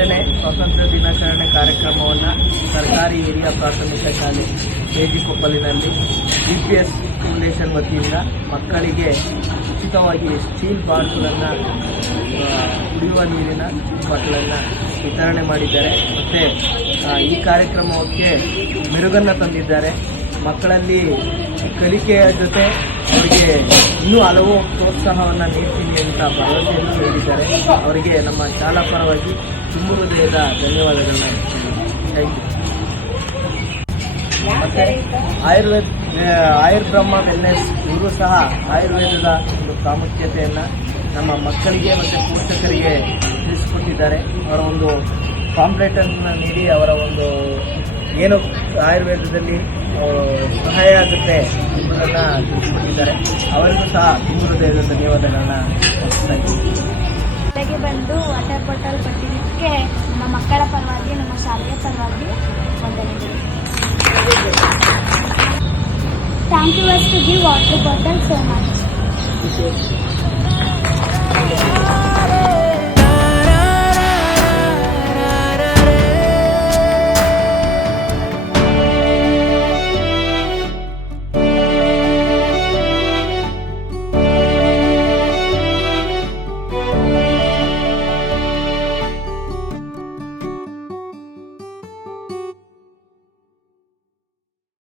28ನೇ ಸ್ವಾತಂತ್ರ್ಯ ದಿನಾಚರಣೆ ಕಾರ್ಯಕ್ರಮವನ್ನು ಸರ್ಕಾರಿ ಹಿರಿಯ ಪ್ರಾಥಮಿಕ ಶಾಲೆ ಬೇಜಿಕೊಪ್ಪಲಿನಲ್ಲಿ GPS ಫೌಂಡೇಶನ್ ವತಿಯಿಂದ ಮಕ್ಕಳಿಗೆ ಉಚಿತವಾಗಿ ಸ್ಟೀಲ್ ಬಾಟಲನ್ನು ಕುಡಿಯುವ ನೀರಿನ ಬಾಟಲನ್ನು ವಿತರಣೆ ಮಾಡಿದ್ದಾರೆ. ಮತ್ತು ಈ ಕಾರ್ಯಕ್ರಮಕ್ಕೆ ಮೆರುಗನ್ನು ತಂದಿದ್ದಾರೆ. ಮಕ್ಕಳಲ್ಲಿ ಕಲಿಕೆಯ ಜೊತೆ ಅವರಿಗೆ ಇನ್ನೂ ಹಲವು ಪ್ರೋತ್ಸಾಹವನ್ನು ನೀಡ್ತೀನಿ ಅಂತ ಭರವಸೆಯನ್ನು ನೀಡಿದ್ದಾರೆ. ಅವರಿಗೆ ನಮ್ಮ ಶಾಲಾ ಪರವಾಗಿ ತುಂಬ ಹೃದಯದ ಧನ್ಯವಾದಗಳನ್ನ ಥ್ಯಾಂಕ್ ಯು. ಮತ್ತು ಆಯುರ್ಬ್ರಹ್ಮ ವೆಲ್ನೆಸ್ ಇವರು ಸಹ ಆಯುರ್ವೇದದ ಒಂದು ಪ್ರಾಮುಖ್ಯತೆಯನ್ನು ನಮ್ಮ ಮಕ್ಕಳಿಗೆ ಮತ್ತು ಪೋಷಕರಿಗೆ ತಿಳಿಸಿಕೊಟ್ಟಿದ್ದಾರೆ. ಅವರ ಒಂದು ಪಾಂಪ್ಲೆಟನ್ನು ನೀಡಿ ಅವರ ಒಂದು ಏನು ಆಯುರ್ವೇದದಲ್ಲಿ ಸಹಾಯ ಆಗುತ್ತೆ ಎಂಬುದನ್ನು ತಿಳಿಸಿಕೊಟ್ಟಿದ್ದಾರೆ. ಅವರಿಗೂ ಸಹ ತುಂಬ ಹೃದಯದ ಧನ್ಯವಾದಗಳನ್ನ ತಿಳಿಸ್ತಾ ಇದ್ದೀನಿ. ಜೊತೆಗೆ ಬಂದು ವಾಟರ್ ಬಾಟಲ್ ಕೊಟ್ಟಿದ್ದಕ್ಕೆ ನಮ್ಮ ಮಕ್ಕಳ ಪರವಾಗಿ ನಮ್ಮ ಶಾಲೆಯ ಪರವಾಗಿ ವಂದನೆಗಳು. Thank you us to give water bottle so much.